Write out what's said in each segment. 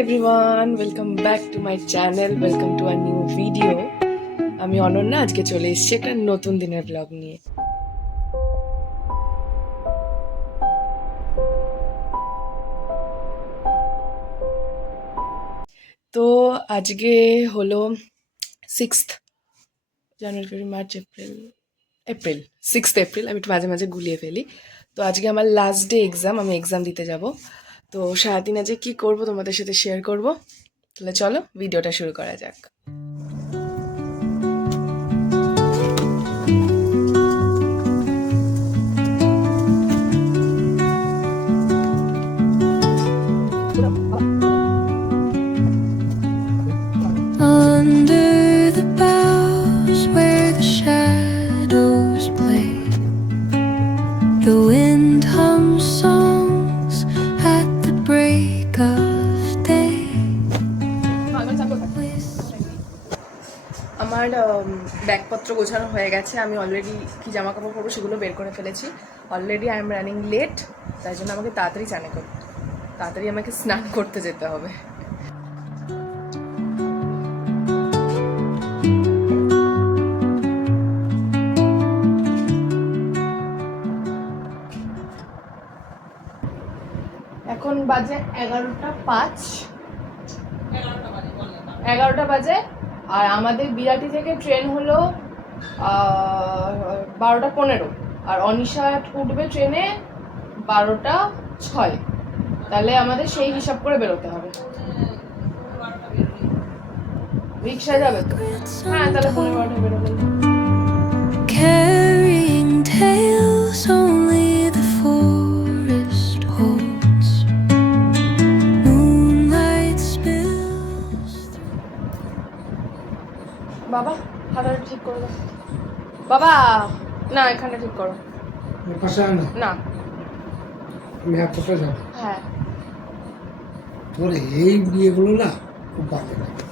Everyone, welcome back to my channel, welcome to a new video. আমি অনন্যা, আজকে চলে এসেছি একটা নতুন দিনের ব্লগ নিয়ে। তো আজকে হলো 6th জানুয়ারি, ফেব্রুয়ারি, মার্চ, এপ্রিল 6th এপ্রিল। আমি একটু মাঝে মাঝে গুলিয়ে ফেলি। তো আজকে আমার লাস্ট ডে এক্সাম, আমি এক্সাম দিতে যাব। তো সারাদিন আজকে কী করবো তোমাদের সাথে শেয়ার করব। তাহলে চলো ভিডিওটা শুরু করা যাক। Under the boughs where the shadows play, the wind hums songs at the break of day. আমার ব্যাগপত্র গোছানো হয়ে গেছে। আমি অলরেডি কি জামা কাপড় পরবো সেগুলো বের করে ফেলেছি। Already I am running late, তাই জন্য আমাকে তাড়াতাড়ি আমাকে স্নান করতে যেতে হবে। এখন বাজে 11টা বাজে। আর আমাদের বিরাটি থেকে ট্রেন হলো 12টা 15, আর অনিশা উঠবে ট্রেনে 12টা 6। তাহলে আমাদের সেই হিসাব করে বেরোতে হবে। রিক্সা যাবে তো? হ্যাঁ, তাহলে 12:15 বেরোবে। Carrying tales only the forest holds. Moonlight spills. বাবা হাতটা ঠিক করো বাবা। না, এখানটা ঠিক করো না। আমি এতটা যাবো হ্যাঁ, তোর এই বিয়েগুলো না খুব বাজে লাগে।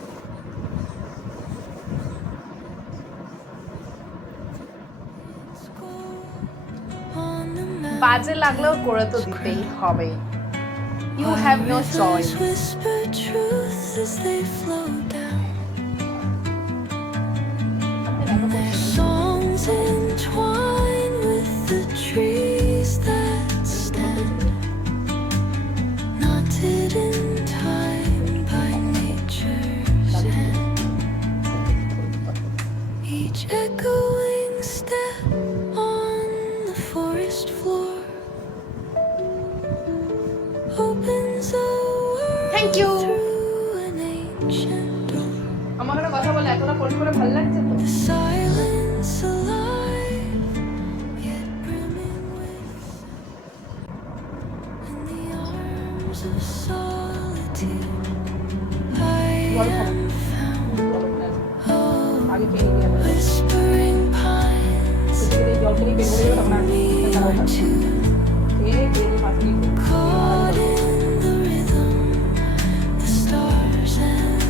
On the বাজে লাগলেও করে তো দিতেই হবে। You have no choice. mountains whisper truths as they flow down. Songs entwine with the trees that stand, knotted in time by nature's hand. Each echoing step on the forest floor opens a world Thank you. through an ancient door. আমার একটা কথা বলে, এতটা phone করে ভালো লাগছে তো। The silence alive, yet brimming with in the arms of solitude. I am found. Oh, whispering pines, caught in the rhythm, the stars and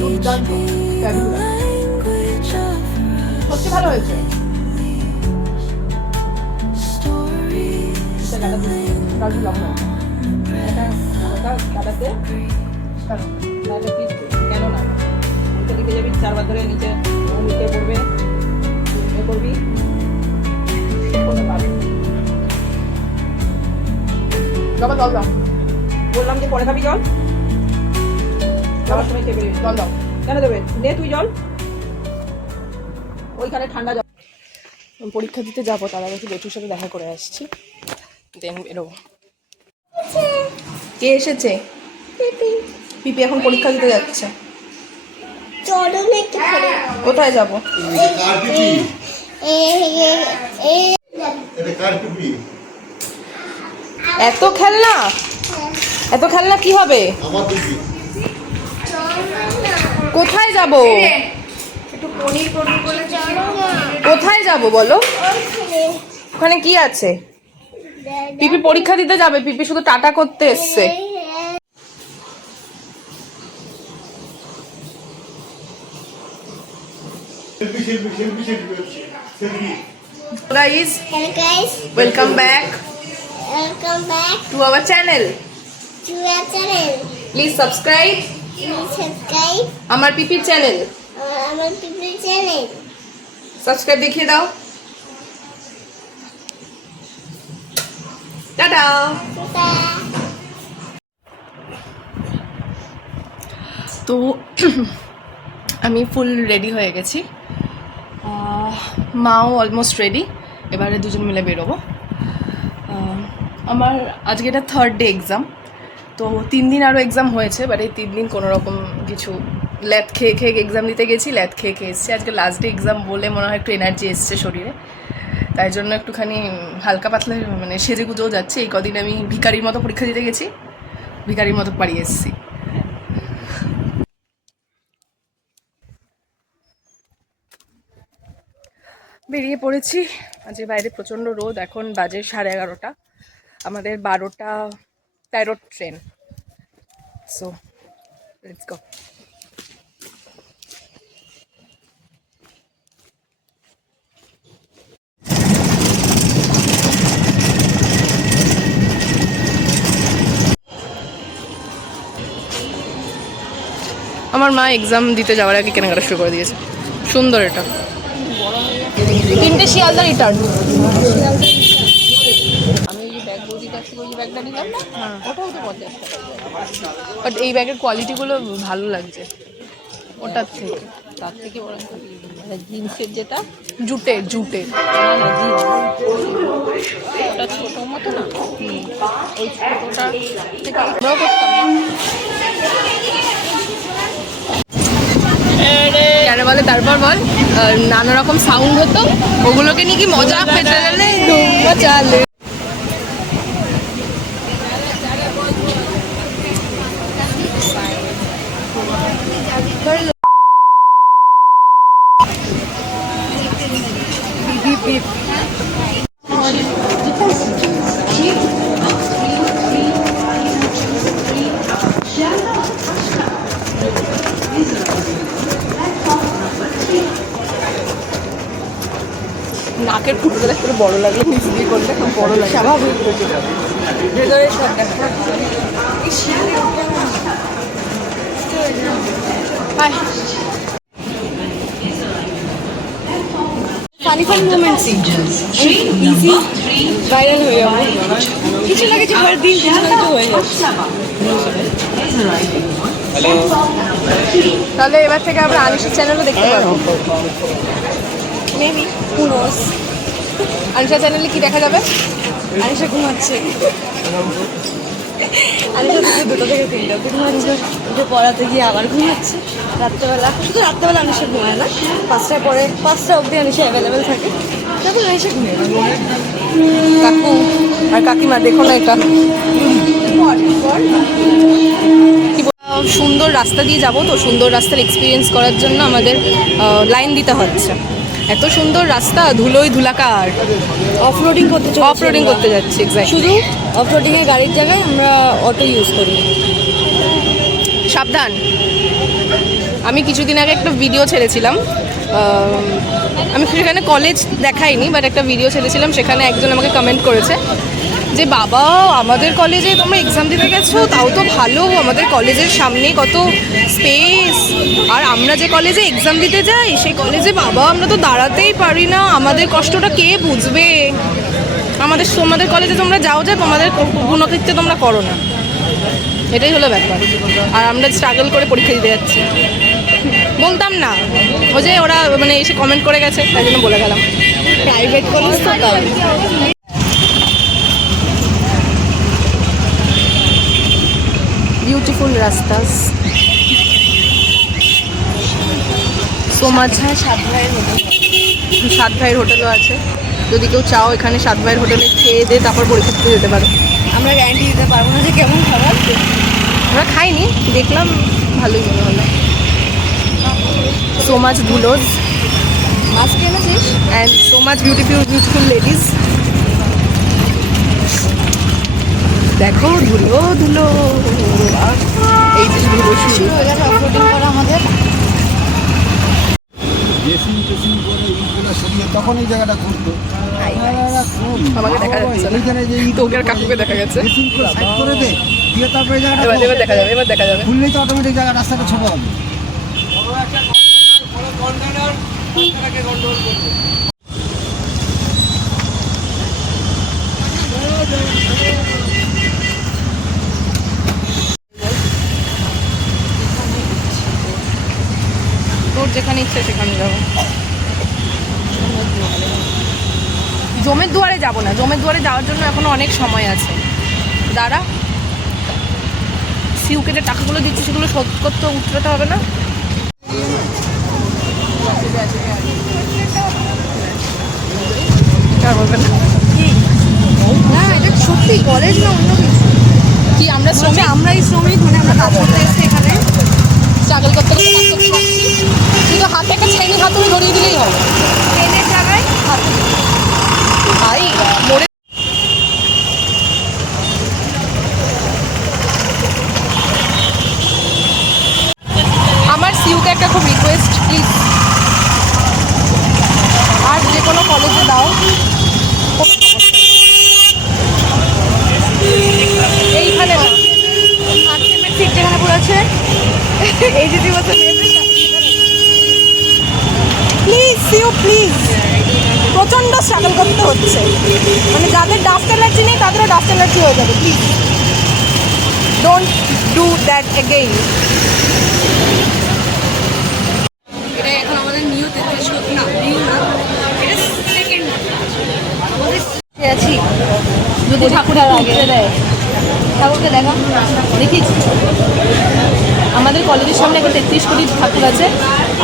দুর্দান্ত, the fabulous। language of সত্যি ভালো হয়েছে। stories. কেন না নিচে দিকে যাবি, 4 বার ধরে নিচে পড়বে, করবি। বাবা জল দাও। বললাম যে পরে খাবি জল, যাওয়ার সময় খেয়ে বেরিয়ে জল দাও। কেন দেবে? নে তুই জল, ওইখানে ঠান্ডা জল। আমি পরীক্ষা দিতে যাবো, তার আগে একটু জেঠুর সাথে দেখা করে আসছি, দেন বেরোবো। কে এসেছে? পিপি এখন পরীক্ষা দিতে যাচ্ছে। কোথায় যাব? এত খেলনা কি হবে? কোথায় যাব? কোথায় যাব বলো? ওখানে কি আছে? পিপি পরীক্ষা দিতে যাবে, পিপি শুধু টাটা করতে এসছে। Guys, welcome back Welcome back to our channel. চুয়া চ্যানেল প্লিজ সাবস্ক্রাইব সাবস্ক্রাইব আমার পিপির চ্যানেল। আমার পিপল চ্যানেল সাবস্ক্রাইব দেখিয়ে দাও। টাটা। তো আমি ফুল রেডি হয়ে গেছি, মাও অলমোস্ট রেডি। এবারে দুজন মিলে বেরোবো। আমার আজকে এটা 3rd ডে এক্সাম। তো 3 দিন আরও এক্সাম হয়েছে, বাট এই 3 দিন কোনো রকম কিছু ল্যাদ খেয়ে খেয়ে এক্সাম দিতে গেছি, ল্যাদ খেয়ে খেয়ে এসেছি। আজকে লাস্ট ডে এক্সাম বলে মনে হয় একটু এনার্জি এসছে শরীরে, তাই জন্য একটুখানি হালকা পাতলা মানে সেজে গুজেও যাচ্ছে। এই কদিন আমি ভিখারির মতো পরীক্ষা দিতে গেছি, ভিখারির মতো পাড়িয়ে এসেছি। বেরিয়ে পড়েছি। আজকে বাইরে প্রচণ্ড রোদ। এখন বাজে 11:30। আমাদের 12:13 ট্রেন। So let's go. আমার মা এক্সাম দিতে যাওয়ার আগে কেনাকাটা শুরু করে দিয়েছে। সুন্দর এটা। 3টে শিয়ালদা রিটার্ন। আমি ওই যে ব্যাগ বৌদির কাছ থেকে ওই যে ব্যাগটা নিলাম না, ওটাও তো 50 টাকা। বাট এই ব্যাগের কোয়ালিটিগুলো ভালো লাগছে ওটার থেকে। তার থেকে বরং মানে জিন্সের যেটা, জুটের না না জিন্স, ওটা ছোটো মতো না, ওই ছোটোটা থেকে আমরাও করতাম না। কেন বলে তারপর বল, নানা রকম সাউন্ড হতো, ওগুলোকে নিয়ে কি মজা পেতে গেলে চালে। নাকের ফুটগুলো একটু বড় লাগলো, নিচ দিয়ে করলে খুব বড় লাগে, স্বাভাবিক। ভেতরে সব দেখা। Funny funny moments easy viral হয়ে যাবো, কিছু না কিছু হওয়ার দিন কিছু না কিছু হয়ে যাবে। তাহলে এবার থেকে আমরা আনিশার চ্যানেলও দেখতে পাবো। মেবি, হু নোস। আনিশা চ্যানেলে কি দেখা যাবে? আনিশা ঘুমাচ্ছে। আনিশা দুটো থেকে 3টা অবধি ঘুমাচ্ছে, উঠে পড়াতে গিয়ে আবার ঘুমাচ্ছে রাত্রেবেলা। শুধু রাত্রেবেলা আনিশা ঘুমায় না, 5টার পরে 5টা অবধি আনিশা অ্যাভেলেবেল থাকে, তারপর আনিশা ঘুমিয়ে যায়। কাকু আর কাকিমা দেখো না এটা সুন্দর রাস্তা দিয়ে যাবো। তো সুন্দর রাস্তার এক্সপিরিয়েন্স করার জন্য আমাদের লাইন দিতে হচ্ছে। এত সুন্দর রাস্তা, ধুলোই ধুলাকার। অফরোডিং করতে যাচ্ছি। এক্স্যাক্ট, শুধু অফরোডিংয়ের গাড়ির জায়গায় আমরা অটো ইউজ করি। সাবধান। আমি কিছুদিন আগে একটা ভিডিও ছেড়েছিলাম, আমি সেখানে কলেজ দেখাইনি, বাট একটা ভিডিও ছেড়েছিলাম। সেখানে একজন আমাকে কমেন্ট করেছে যে বাবা, আমাদের কলেজে তোমরা এক্সাম দিতে গেছো, তাও তো ভালো, আমাদের কলেজের সামনে কত স্পেস, আর আমরা যে কলেজে এক্সাম দিতে যাই সেই কলেজে বাবা আমরা তো দাঁড়াতেই পারি না, আমাদের কষ্টটা কে বুঝবে? তোমাদের কলেজে তোমরা যাও, তোমাদের গুণকৃত্য তোমরা করো না, এটাই হলো ব্যাপার। আর আমরা স্ট্রাগল করে পরীক্ষা দিতে যাচ্ছি। বলতাম না, ও যে ওরা মানে এসে কমেন্ট করে গেছে, তাই জন্য বলে গেলাম। প্রাইভেট কলেজ তো তাই। বিউটিফুল রাস্তাস, সো মাচ। হ্যাঁ, 7 ভাইয়ের হোটেল, 7 ভাইয়ের হোটেলও আছে। যদি কেউ চাও এখানে 7 ভাইয়ের হোটেলে খেয়ে দিয়ে তারপর পরীক্ষা দিতে যেতে পারো। আমরা গ্যারান্টি দিতে পারবো না যে কেমন খাবার, আমরা খাইনি, দেখলাম ভালোই মনে হলো। সো মাচ ধুলোজ, মাস্ক এনেছিস, and so much beautiful ladies. দেখো ধুলো ধুলো, এই যে ধুলো শুরু হয়ে গেছে অফরোডিং করা আমাদের। তখন এই জায়গাটা ঘুরতো, আমাকে দেখা যাচ্ছে না, তোকে আর কাকুকে দেখা গেছে। করে দে দিয়ে তারপরে জায়গাটা এবার দেখা যাবে, এবার দেখা যাবে। খুললেই তো অটোমেটিক জায়গা রাস্তাটা ছোট হবে। তোর যেখানে ইচ্ছে সেখানে যাবো। জমের দুয়ারে যাব না, জমের দুয়ারে যাওয়ার জন্য এখনো অনেক সময় আছে। দাঁড়া, সিউকে যে টাকাগুলো দিচ্ছি সেগুলো শোধ করতে উঠতে হবে না? আর বলবেন না না এটা সত্যি কলেজ না অন্য কিছু। কি আমরা শ্রমিক? আমরাই শ্রমিক, মানে আমরা কাজ করতে এসেছি এখানে। স্ট্রাগল করতে করতে কাজ করতে থাকছি। শুধু হাতে একটা ছেনি হাতুড়ি ধরিয়ে দিলেই হবে। ট্রেনের জায়গায় ভাই মরে আমার সিউকে একটা খুব রিকোয়েস্ট, প্লিজ আর যে কোনো কলেজে দাও, এইখানে না, ঠিক যেখানে পড়েছে এই যদি বলতে প্লিজ সিউ প্লিজ। প্রচণ্ড স্ট্রাগল করতে হচ্ছে, মানে যাদের ডাস্ট অ্যালার্জি নেই তাদেরও ডাস্ট অ্যালার্জি হয়ে যাবে। Please don't do that again. এটা এখন আমাদের নিউ 33 না নিউ না, এটা সেকেন্ড আছি। যদি ঠাকুর আগে দেয় ঠাকুরকে দেখা দেখিস। আমাদের কলেজের সামনে একটা 33 কোটি ঠাকুর আছে।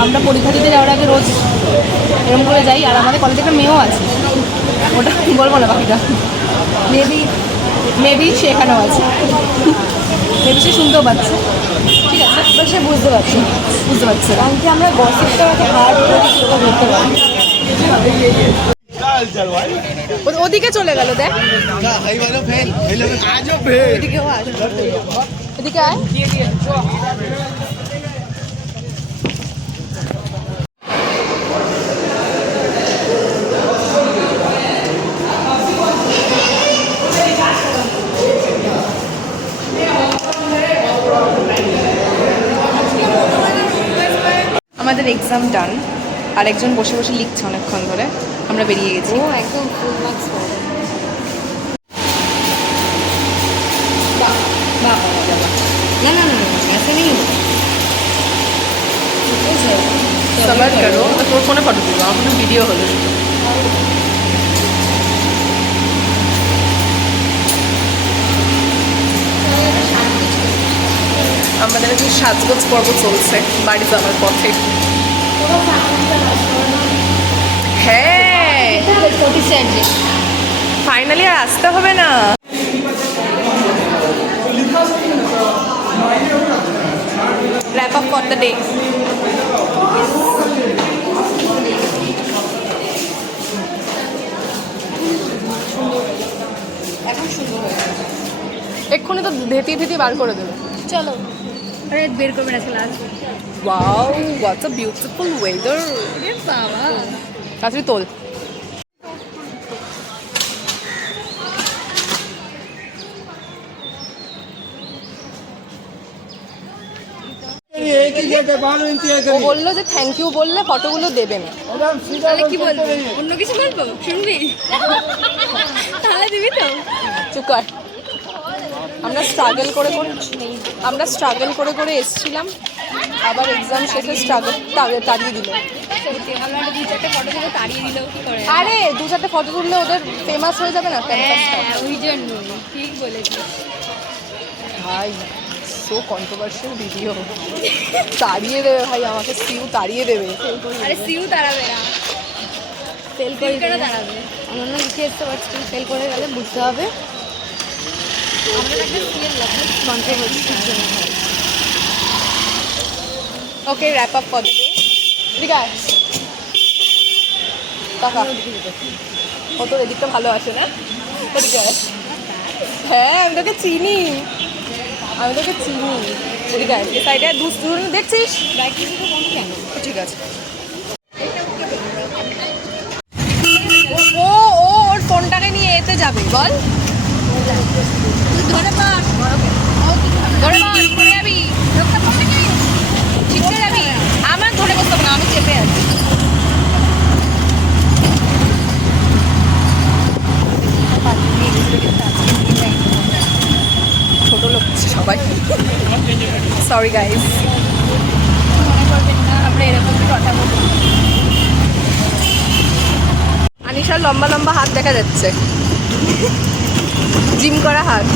আমরা পরীক্ষা দিতে যাওয়ার আগে রোজ এরকম করে যাই। আর আমাদের কলেজে একটা মেয়েও আছে, ওটা বলবো না বাকিটা। মেবি সে এখানেও আছে, মেবি সে শুনতেও পাচ্ছে। ঠিক আছে, তো সে বুঝতে পারছি, বুঝতে পারছে। কারণ কি আমরা গসিপটা হার্ড করে সেটা ধরতে পারি। ওদিকে চলে গেল, দেখ এদিকেও আসবে। এদিকে আয়। আমাদের এক্সাম ডান, আরেকজন বসে বসে লিখছে অনেকক্ষণ ধরে। আমরা বেরিয়ে গেছি। ও একদম ফুল মার্কস পাবে। না না না ऐसे नहीं होता। সবার করো, তোর ফোনে ফটো দিল, আমার ফোনে ভিডিও হলো। আমাদের এখন সাজগোজ পর্ব চলছে বাড়ি যাওয়ার পথে। হ্যাঁ, ফাইনালি আর আসতে হবে না। wrap up for the day. এখন শুরু হয়ে গেছে। এক্ষুনি তো ধেতি ধেতি বার করে দেবে। চলো, আরে বের করবে না class. Wow, what's a beautiful weather. বাবা তাড়াতাড়ি তোল। ও বললো যে থ্যাংক ইউ বললে ফটোগুলো দেবে না। তাহলে কি বলবো? অন্য কিছু বলবো? শুনবি? তাহলে দিবি তো? চুপ কর। আমরা স্ট্রাগল করে করে এসেছিলাম, আবার এক্সাম শেষে স্ট্রাগল তাড়িয়ে দিল। আমরা দু চারটে ফটো তুলে তাড়িয়ে দিলেও কি করে? আরে দু চারটে ফটো তুললে ওদের ফেমাস হয়ে যাবে না ক্যাম্পাসটা। হ্যাঁ ওই জন্য ঠিক বলেছিস ভাই, সো কন্ট্রোভার্সিয়াল ভিডিও। তাড়িয়ে দেবে ভাই, আমাকে সিউ তাড়িয়ে দেবে। আরে সিউ তাড়াবে না, ফেল করে কেন তাড়াবে? অন্য লিখে আসতে পারছি, ফেল করে গেলে বুঝতে হবে আমরা একটা সিএল লক্ষ্য কন্ট্রোভার্সির জন্য। ওকে, র্যাপ আপ কর দে। ঠিক আছে, টাকা ও তোর এদিকটা ভালো আছে না? ঠিক আছে, হ্যাঁ আমি তোকে চিনি, ঠিক আছে। এ সাইডে দূর দেখছিস বাইক কিছু তো বন্ধ কেন? ঠিক আছে। ও ওর ফোনটাকে নিয়ে এতে যাবে, বল। তুই ধরে পার। ও আবার সরি গাইস, মনে করবেন না আমরা এরকম কথা বলবো। আনিশার লম্বা লম্বা হাত দেখা যাচ্ছে, জিম করা হাত।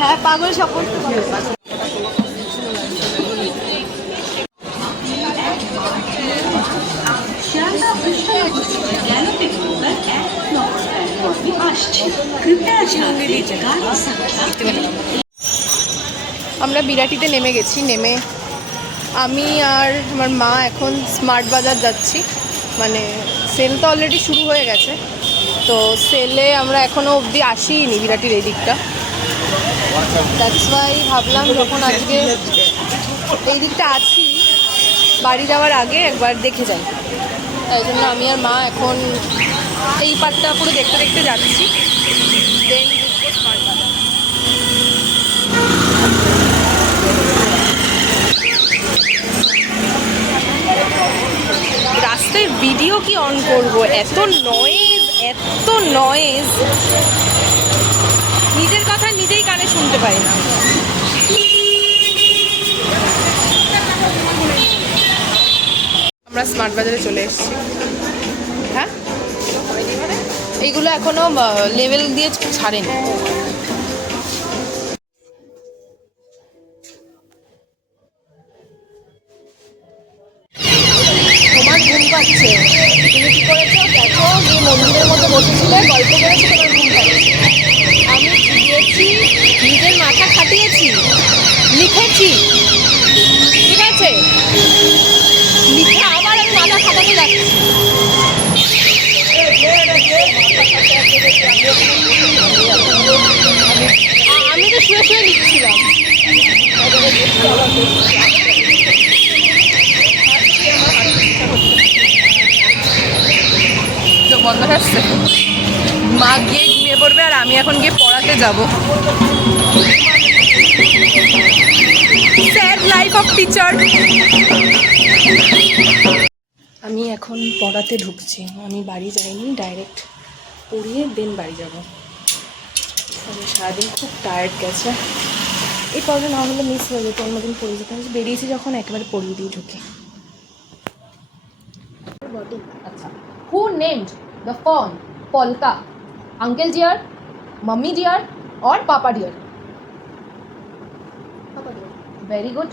হ্যাঁ পাগল সকল আমরা বিরাটিতে নেমে গেছি। নেমে আমি আর আমার মা এখন স্মার্ট বাজার যাচ্ছি। মানে সেল তো অলরেডি শুরু হয়ে গেছে, তো সেলে আমরা এখনও অবধি আসিনি বিরাটির এই দিকটা। দ্যাটস ওয়াই ভাবলাম যখন আজকে এই দিকটা আছি, বাড়ি যাওয়ার আগে একবার দেখে যাই। তাই জন্য আমি আর মা এখন এই পার্টটা পুরো দেখতে দেখতে যাচ্ছি। দেন স্মার্ট বাজার। রাস্তায় ভিডিও কি অন করব, এত নয়েজ, নিজের কথা নিজেই কানে শুনতে পাই না। আমরা স্মার্ট বাজারে চলে এসেছি। হ্যাঁ, এইগুলো এখনো লেভেল দিয়ে ছাড়েনি। তোমার ঘুম পাচ্ছে, তুমি কি করেছো দেখো, গিয়ে মন্দিরের মধ্যে বসেছিলে, গল্প করেছো, তোমার ঘুম পাচ্ছে। আমি গিয়েছি, নিজের মাথা খাটিয়েছি, লিখেছি, ঠিক আছে, লিখে আবার আমি মাথা খাটাতে যাচ্ছি। আমি তো শুয়ে শুয়ে লিখছিলাম। বন্ধ হচ্ছে, মা গিয়ে ঘুমিয়ে পড়বে আর আমি এখন গিয়ে পড়াতে যাব। Sad life of teacher. আমি এখন পড়াতে ঢুকছি, আমি বাড়ি যাইনি, ডাইরেক্ট পড়িয়ে দেন বাড়ি যাব। আমি সারাদিন খুব টায়ার্ড গেছে, এই পড়াটা না হলে মিস হয়ে যেত, অন্যদিন পড়িয়ে যেতে। আমি বেরিয়েছি যখন একেবারে পড়িয়ে দিয়ে ঢুকে। আচ্ছা, who named the phone Polka? Uncle dear, Mummy dear, or Papa dear? Papa dear. Very good.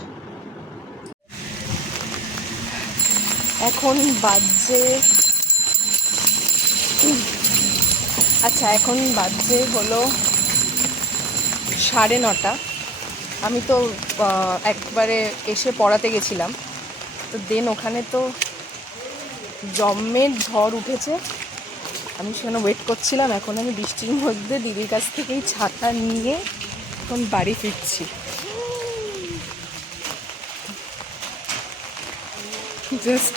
এখন বাজে, আচ্ছা এখন বাজে হলো 9:30। আমি তো একবারে এসে পড়াতে গেছিলাম, তো দেন ওখানে তো জম্মের ঝড় উঠেছে, আমি সেখানে ওয়েট করছিলাম। এখন আমি বৃষ্টির মধ্যে দিদির কাছ থেকেই ছাতা নিয়ে এখন বাড়ি ফিরছি। জাস্ট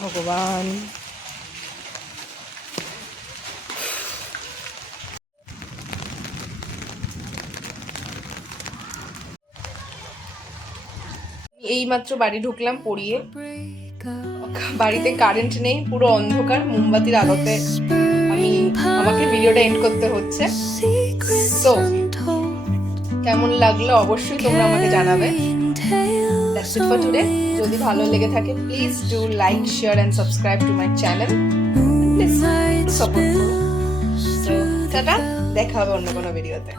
ভগবান। এইমাত্র বাড়ি ঢুকলাম পড়িয়ে, বাড়িতে কারেন্ট নেই, পুরো অন্ধকার, মোমবাতির আলোতে আমাকে ভিডিওটা এন্ড করতে হচ্ছে। সো কেমন লাগলো অবশ্যই তোমরা আমাকে জানাবে। That's it for today. যদি ভালো লেগে থাকে please do like, share and subscribe to my channel. Please support করো। সো টাটা, দেখা হবে অন্য কোনো ভিডিওতে।